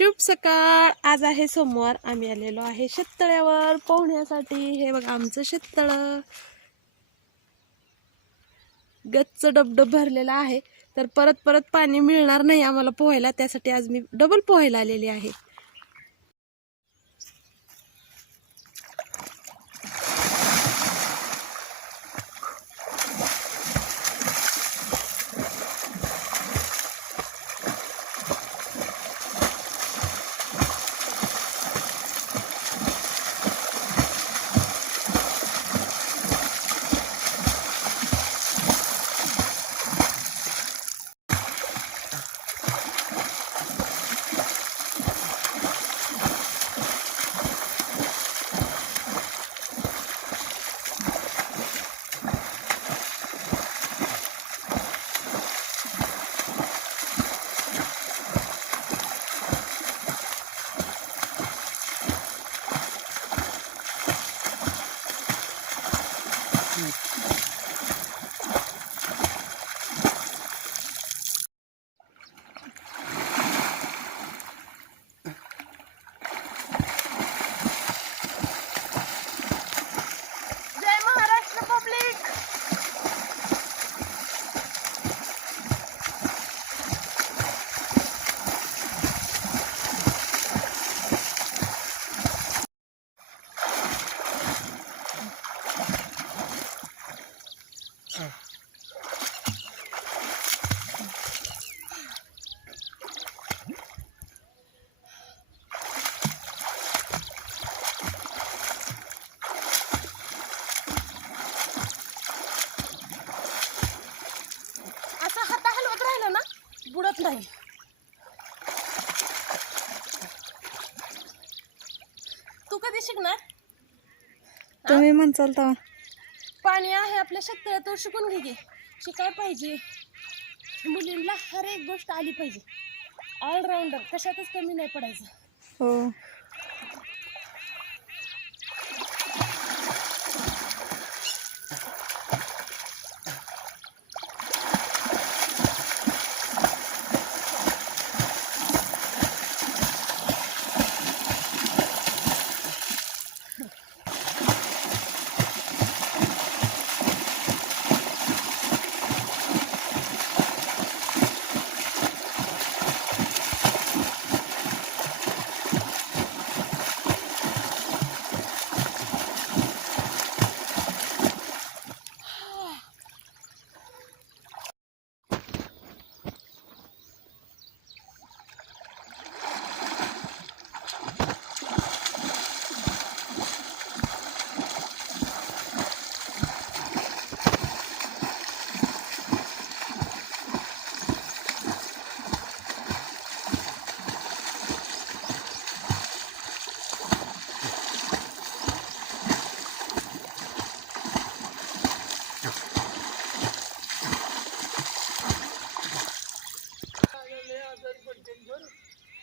शुभ सकाळ. आज आहे सोमवार. आम्ही आलेलो आहे शेततळ्यावर पोहण्यासाठी. हे बघा आमचं शेततळ गच्च डबडब भरलेलं आहे. तर परत परत पाणी मिळणार नाही आम्हाला पोहायला, त्यासाठी आज मी डबल पोहायला आलेली आहे. असा हात हलवत राहिला ना बुडत नाही. तू कधी शिकणार? तुम्ही म्हणसाल तेव्हा. पाणी आहे आपल्या शेतकऱ्यात, तो शिकून घे की. शिकाय पाहिजे. मुलींना हर एक गोष्ट आली पाहिजे. ऑलराऊंडर, कशातच कमी नाही पडायचं. हो.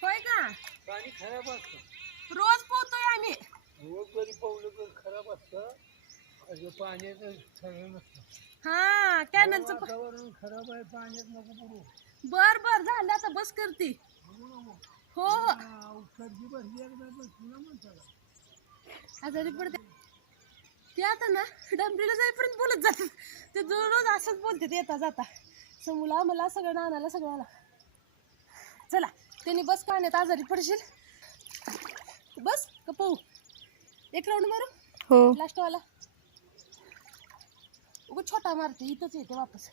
होय का? पाणी खराब असतं. रोज पोहतोय आम्ही. रोज जरी पावलं तर खराब असतं. असं पाण्याचं सगळं नसतं. हा, कॅनलचं वातावरण खराब आहे, पाण्यात नको बुडू. बर बर झालं, आता बस करते. हो हो, सर्दी बसली एकदा तर पुन्हा म्हणतात आजारी पडते ते. आता ना डंबरीला जाईपर्यंत बोलत जातात ते. दररोज असंच बोलते ते येता जाता. समूला मला सगळं नानाला सगळ्याला. चला, त्यांनी बस पाण्यात आजारी पडशील. बस का पाहू? एक राऊंड मारू. हो. लास्टवाला उगा छोटा मारते, इथंच येते वापस.